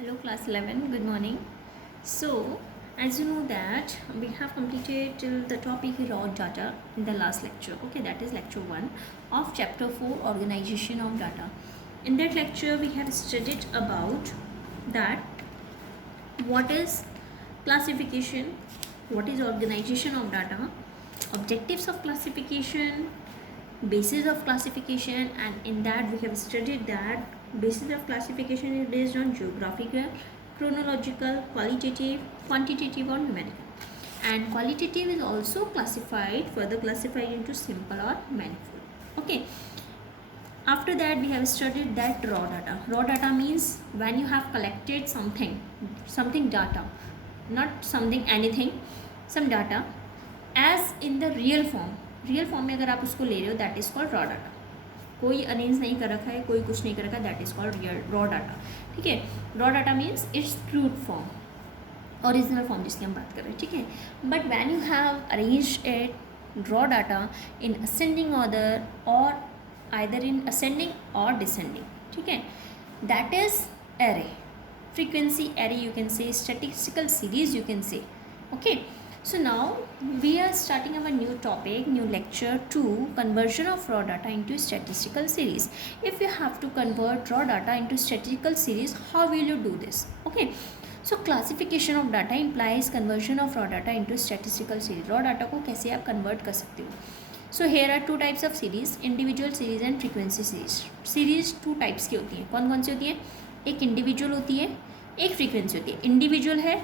Hello class 11, good morning. So as you know that we have completed till the topic raw data in the last lecture. Okay, that is lecture 1 of chapter 4 organization of data. In that lecture we have studied about that what is classification, what is organization of data, objectives of classification, basis of classification, and in that we have studied that basis of classification is based on geographical, chronological, qualitative, quantitative, or numerical, and qualitative is also further classified into simple or manifold. Okay, after that we have studied that raw data means when you have collected something data, not something anything, some data as in the real form में अगर आप उसको ले रहे हो that is called raw data. कोई arrange नहीं कर रखा है, कोई कुछ नहीं कर रखा, that is called real raw data. ठीक है, raw data means its truth form, original form जिसकी हम बात कर रहे हैं. ठीक है, but when you have arrange it raw data in ascending order और आइदर इन असेंडिंग और डिसेंडिंग, ठीक है, that is array, frequency array you can say, statistical series you can say. Okay, so now we are starting our new topic, new lecture 2, conversion of raw data into statistical series. If you have to convert raw data into statistical series, how will you do this? Okay, so classification of data implies conversion of raw data into statistical series. raw data को कैसे आप convert कर सकते हो? So here are two types of series, individual series and frequency series. series two types की होती हैं. कौन कौन सी होती है? एक इंडिविजुअल होती है, एक फ्रीक्वेंसी होती है. इंडिविजुअल है,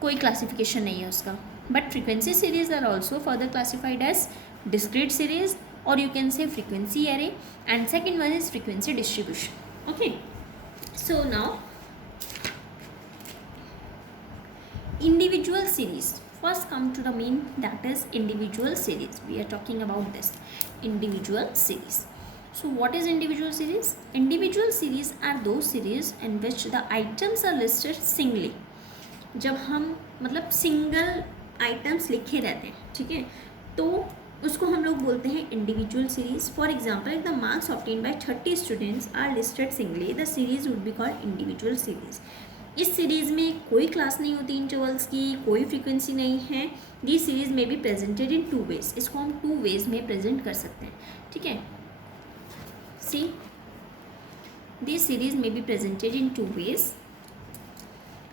कोई क्लासिफिकेशन नहीं है उसका, but frequency series are also further classified as discrete series और you can say frequency array, and second one is frequency distribution. Okay, so now individual series. First come to the mean, that is individual series. We are talking about this individual series. So what is individual series? Individual series are those series in which the items are listed singly. जब हम मतलब single items लिखे रहते हैं, ठीक है, तो उसको हम लोग बोलते हैं individual series. For example, if the marks obtain by 30 students are listed singly, the series would be called individual series. इस सीरीज़ में कोई क्लास नहीं होती इंटरवल्स की, कोई फ्रीक्वेंसी नहीं है. दी सीरीज़ में बी प्रेजेंटेड इन 2 वेज. इसको हम 2 वेज में प्रेजेंट कर सकते हैं. ठीक है, सी दिस सीरीज में be presented in 2 ways.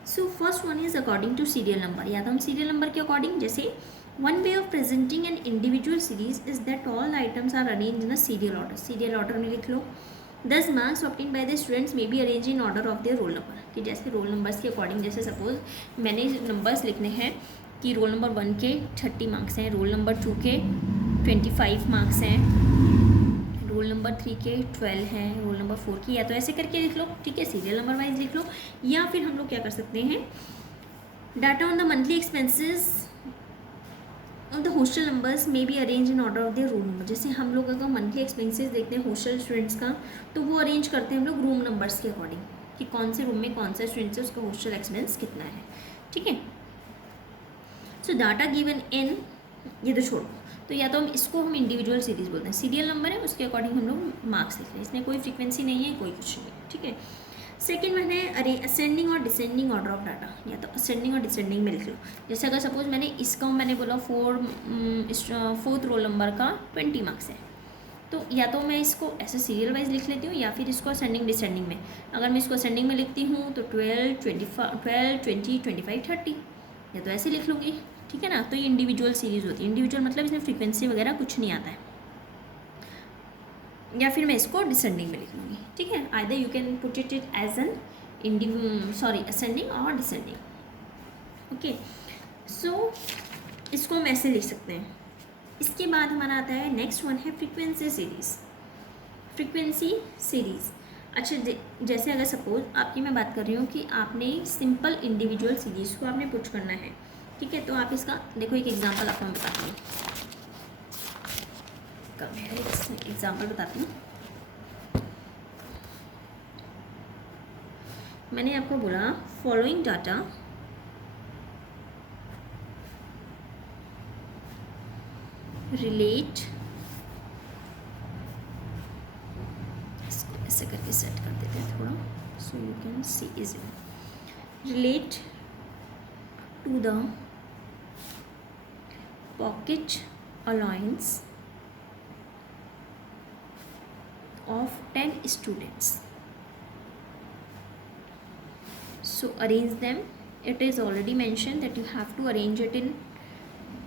So first one is according to serial number, या तो हम सीरियल नंबर के अकॉर्डिंग, जैसे one way of presenting an individual series is that all items are arrange in a serial order. Serial order में लिख लो. दस marks obtain by the students में be arrange in order of their roll number. कि जैसे roll numbers के according, जैसे suppose मैंने नंबर्स लिखने हैं कि रोल नंबर 1 के 30 मार्क्स हैं, रोल नंबर 2 के 25 मार्क्स हैं, रोल नंबर 3 के 12 हैं, रोल नंबर 4 की, या तो ऐसे करके लिख लो. ठीक है, सीरियल नंबर वाइज लिख लो. या फिर हम लोग क्या कर सकते हैं, data on the monthly expenses on the hostel numbers may be arrange in order of there room number. जैसे हम लोग अगर मंथली एक्सपेंसेस देखते हैं हॉस्टल स्टूडेंट्स का, तो वो अरेंज करते हैं हम लोग रूम नंबर्स के अकॉर्डिंग कि कौन से रूम में कौन सा स्टूडेंट्स है, उसका हॉस्टल एक्सपेंस कितना है. ठीक है, सो डाटा गिवन इन, ये तो छोड़ो, तो या तो हम इसको हम इंडिविजुअल सीरीज बोलते हैं. सीरियल नंबर है, उसके अकॉर्डिंग हम लोग मार्क्स लिख रहे हैं. इसमें कोई फ्रीक्वेंसी नहीं है, कोई कुछ नहीं है. ठीक है, सेकेंड वन है अरे असेंडिंग और डिसेंडिंग ऑर्डर ऑफ डाटा. या तो असेंडिंग और डिसेंडिंग में लिख लो. जैसे अगर सपोज मैंने बोला 4th रोल नंबर का 20 मार्क्स है, तो या तो मैं इसको ऐसे सीरियल वाइज लिख लेती हूँ, या फिर इसको असेंडिंग डिसेंडिंग में. अगर मैं इसको असेंडिंग में लिखती हूँ तो 12, 20, 25, 30, या तो ऐसे लिख लूँगी. ठीक है ना, तो ये इंडिविजुअल सीरीज होती है. इंडिविजुअल मतलब इसमें फ्रीक्वेंसी वगैरह कुछ नहीं आता है. या फिर मैं इसको डिसेंडिंग में लिख लूँगी. ठीक है, either you can put it as an ascending और डिसेंडिंग. ओके, सो इसको हम ऐसे लिख सकते हैं. इसके बाद हमारा आता है नेक्स्ट वन है फ्रीक्वेंसी सीरीज. फ्रीक्वेंसी सीरीज, अच्छा, जैसे अगर सपोज आपकी मैं बात कर रही हूँ कि आपने सिंपल इंडिविजुअल सीरीज को आपने पुट करना है. ठीक है, तो आप इसका देखो, एक एग्जांपल आपको मैं बताती हूँ. एग्जाम्पल बताती हूँ. मैंने आपको बोला फॉलोइंग डाटा रिलेट, इसको ऐसे करके सेट कर देते हैं थोड़ा so you can see easily. Relate to the pocket allowance of 10 students. So arrange them. It is already mentioned that you have to arrange it in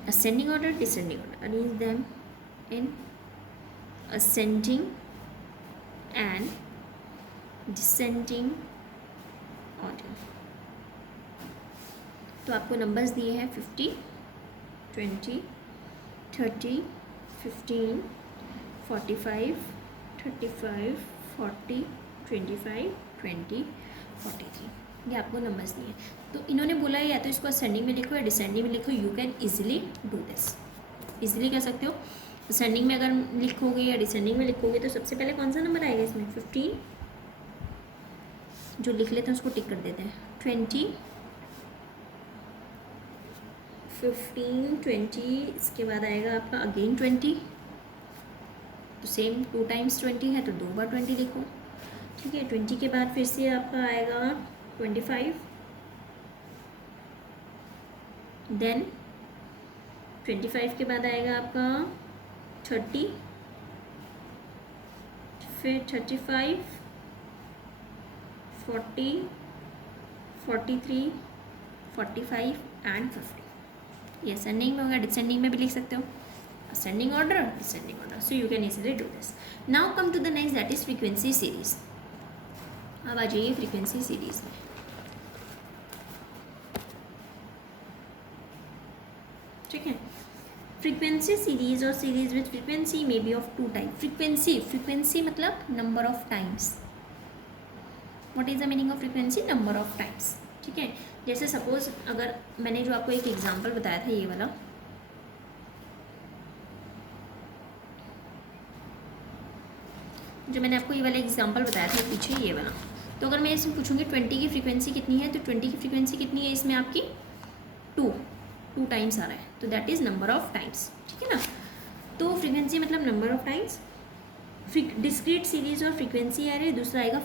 ascending order, descending order. Arrange them in ascending and descending order. तो आपको numbers दिए हैं 50, 20, 30, 15, 45, 35, 40, 25, 20, 43. ये आपको numbers दिए हैं. तो इन्होंने बोला है या तो इसको असेंडिंग में लिखो या डिसेंडिंग में लिखो. You can easily do this. Easily कर सकते हो. असेंडिंग में अगर लिखोगे या डिसेंडिंग में लिखोगे तो सबसे पहले कौन सा नंबर आएगा इसमें? 15. जो लिख लेते हैं उसको टिक कर देते हैं. 20, 15, 20. इसके बाद आएगा आपका अगेन 20. तो सेम 2 टाइम्स 20 है तो 2 बार 20 लिखो. ठीक है. 20 के बाद फिर से आपका आएगा 25. देन 25 के बाद आएगा आपका 30. फिर 35, 40, 43, 45 एंड 50. ये असेंडिंग में होगा. डिसेंडिंग में भी लिख सकते हो. ascending order, descending order. So you can easily do this. Now come to the next, that is frequency series. अब आ जाइए frequency series में. ठीक है. frequency series or series with frequency may be of 2 types. frequency मतलब number of times. What is the meaning of frequency? Number of times. ठीक है. जैसे suppose अगर मैंने जो आपको एक एग्जांपल बताया था ये वाला, जो मैंने आपको ये वाला एग्जांपल बताया था पीछे ये वाला, तो अगर मैं इसमें पूछूंगी 20 की फ्रीक्वेंसी कितनी है, तो 20 की फ्रीक्वेंसी कितनी है इसमें आपकी 2 टाइम्स आ रहा है. तो that is number of times. ठीक है ना. तो फ्रीक्वेंसी मतलब number of times. Discrete series और फ्रीक्वेंसी आ रही है. दूसरा आएगा